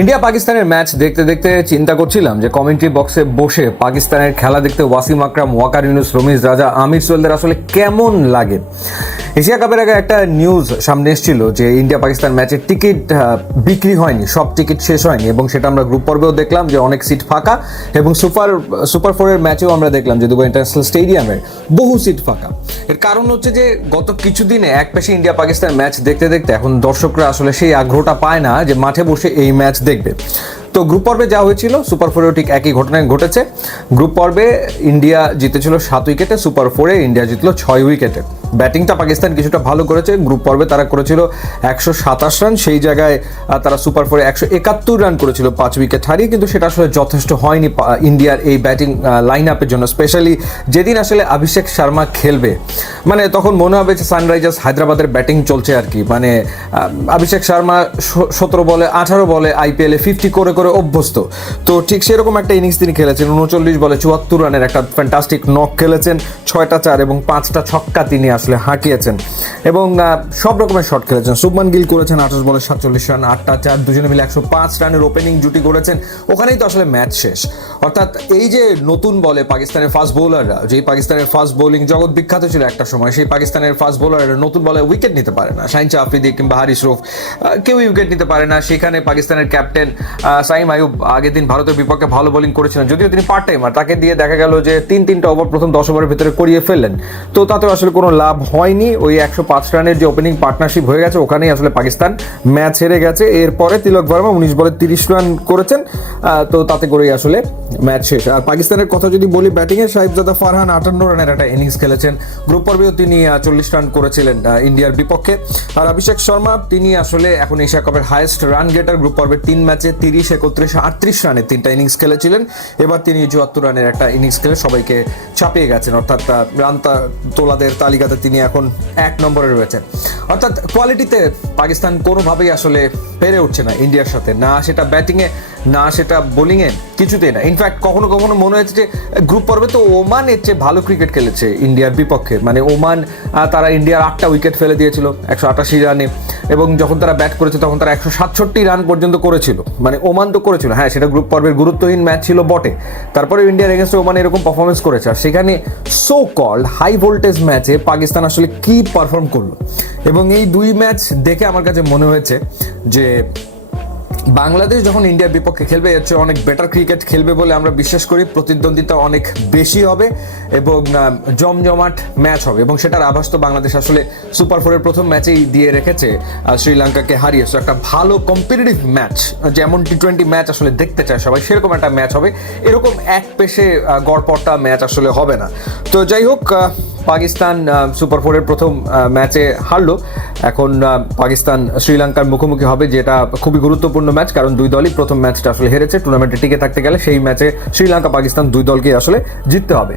India পাকিস্তানের match দেখতে দেখতে চিন্তা করছিলাম যে কমেন্ট্রি বক্সে বসে পাকিস্তানের খেলা দেখতে ওয়াসিম আকরাম, ওয়াকার ইউনুস, রমিজ রাজা, আমির সোহেলদের আসলে কেমন লাগে। এশিয়া কাপের আগে একটা নিউজ সামনে এসেছিল যে ইন্ডিয়া পাকিস্তান ম্যাচের টিকিট বিক্রি হয়নি, সব টিকিট শেষ হয়নি, এবং সেটা আমরা গ্রুপ পর্বেও দেখলাম যে অনেক সিট ফাঁকা, এবং সুপার ফোরের ম্যাচেও আমরা দেখলাম যে দুবাই ইন্টারন্যাশনাল স্টেডিয়ামের বহু সিট ফাঁকা। এর কারণ হচ্ছে যে গত কিছুদিনে এক পেশে ইন্ডিয়া পাকিস্তান ম্যাচ দেখতে দেখতে এখন দর্শকরা আসলে সেই আগ্রহটা পায় না যে মাঠে বসে এই ম্যাচ দেখবে। তো গ্রুপ পর্বে যা হয়েছিল সুপার ফোরেও ঠিক একই ঘটনায় ঘটেছে। গ্রুপ পর্বে ইন্ডিয়া জিতেছিল 7 উইকেটে, সুপার ফোরে ইন্ডিয়া জিতলো 6 উইকেটে। ব্যাটিংটা পাকিস্তান কিছুটা ভালো করেছে, গ্রুপ পর্বে তারা করেছিল 127 রান, সেই জায়গায় তারা সুপার ফোরে 171 রান করেছিল 5 উইকেট হারিয়ে, কিন্তু সেটা আসলে যথেষ্ট হয়নি ইন্ডিয়ার এই ব্যাটিং লাইন আপের জন্য। স্পেশালি যেদিন আসলে অভিষেক শর্মা খেলবে, মানে তখন মনে হবে যে সানরাইজার্স হায়দ্রাবাদের ব্যাটিং চলছে আর কি। মানে অভিষেক শর্মা 17 বলে 18 বলে আইপিএলে 50 করে করে অভ্যস্ত। তো ঠিক সেরকম একটা ইনিংস তিনি খেলেছেন। 39 বলে 74 রানের একটা ফ্যান্টাস্টিক নক খেলেছেন, 6টা 4 এবং 5টা ছক্কা তিনি আসলে হাঁকিয়েছেন, এবং সব রকমের শট খেলেছেন। শুভমান গিল করেছেন 28 বলে 47 রান, 8টা 4, দুজনে মিলে 105 রানের ওপেনিং জুটি করেছেন। ওখানেই তো আসলে ম্যাচ শেষ। অর্থাৎ এই যে নতুন বলে পাকিস্তানের ফাস্ট বোলাররা, যেই পাকিস্তানের ফাস্ট বোলিং জগৎ বিখ্যাত ছিল একটা সময়, সেই পাকিস্তানের ফাস্ট বোলাররা নতুন বলে উইকেট নিতে পারে না। শাহিন শাহ আফ্রিদি কিংবা হারিস রৌফ কেউই উইকেট নিতে পারে না। সেখানে পাকিস্তানের ক্যাপ্টেন সাইম আইয়ুব আগের দিন ভারতের বিপক্ষে ভালো বোলিং করেছিলেন, যদিও তিনি পার্ট টাইমার, তাকে দিয়ে দেখা গেল যে 3-3টা ওভার প্রথম 10 ওভারের ভিতরে করিয়ে ফেললেন। তো তাতেও আসলে কোনো লাভ হয়নি। ওই 105 রানের যে ওপেনিং পার্টনারশিপ হয়ে গেছে, ওখানেই আসলে পাকিস্তান ম্যাচ হেরে গেছে। এরপরে তিলক ভার্মা 19 বলে 30 রান করেছেন, তো তাতে করেই আসলে ম্যাচ শেষ। আর পাকিস্তানের কথা যদি বলি, ব্যাটিংয়ে সাহিবজাদা ফারহান 58 রানের একটা ইনিংস খেলেছেন। গ্রুপ পর্বেও তিনি 40 রান করেছিলেন ইন্ডিয়ার বিপক্ষে। আর অভিষেক শর্মা, তিনি আসলে এখন এশিয়া কাপের হাইয়েস্ট রান গেটার। গ্রুপ পর্বের 3 ম্যাচে 30, 31, 38 রানের 3টা ইনিংস খেলেছিলেন। এবার তিনি 74 রানের একটা ইনিংস খেলে সবাইকে চাপিয়ে গেছেন। অর্থাৎ রান তোলাদের তালিকাতে তিনি এখন 1 নম্বরে রয়েছেন। অর্থাৎ কোয়ালিটিতে পাকিস্তান কোনোভাবেই আসলে পেরে উঠছে না ইন্ডিয়ার সাথে, না সেটা ব্যাটিংয়ে না সেটা বোলিংয়ে, কিছুতেই না। ইনফ্যাক্ট কখনো কখনো মনে হয়েছে যে গ্রুপ পর্বে তো ওমান এর চেয়ে ভালো ক্রিকেট খেলেছে ইন্ডিয়ার বিপক্ষে। মানে ওমান, তারা ইন্ডিয়ার 8টা উইকেট ফেলে দিয়েছিল 188 রানে, এবং যখন তারা ব্যাট করেছে তখন তারা 167 রান পর্যন্ত করেছিল। মানে ওমান তো করেছিল, হ্যাঁ সেটা গ্রুপ পর্বের গুরুত্বহীন ম্যাচ ছিল বটে, তারপরে ইন্ডিয়ার এগেনস্টে ওমান এরকম পারফরমেন্স করেছে। আর সেখানে সো কল্ড হাই ভোল্টেজ ম্যাচে পাকিস্তান আসলে কি পারফর্ম করলো। এবং এই 2 ম্যাচ দেখে আমার কাছে মনে হয়েছে যে বাংলাদেশ যখন ইন্ডিয়ার বিপক্ষে খেলবে, এর চেয়ে অনেক বেটার ক্রিকেট খেলবে বলে আমরা বিশ্বাস করি। প্রতিদ্বন্দ্বিতা অনেক বেশি হবে এবং জমজমাট ম্যাচ হবে, এবং সেটার আভাস তো বাংলাদেশ আসলে সুপার ফোরের প্রথম ম্যাচেই দিয়ে রেখেছে শ্রীলঙ্কাকে হারিয়ে। সো একটা ভালো কম্পিটিটিভ ম্যাচ, যেমন T20 ম্যাচ আসলে দেখতে চায় সবাই, সেরকম একটা ম্যাচ হবে। এরকম এক পেশে গড়পড়টা ম্যাচ আসলে হবে না। তো যাই হোক, পাকিস্তান সুপার ফোরের প্রথম ম্যাচে হারলো। এখন পাকিস্তান শ্রীলঙ্কার মুখোমুখি হবে, যেটা খুবই গুরুত্বপূর্ণ ম্যাচ, কারণ 2 দলই প্রথম ম্যাচটা আসলে হেরেছে। টুর্নামেন্টে টিকে থাকতে গেলে সেই ম্যাচে শ্রীলঙ্কা পাকিস্তান 2 দলকেই আসলে জিততে হবে।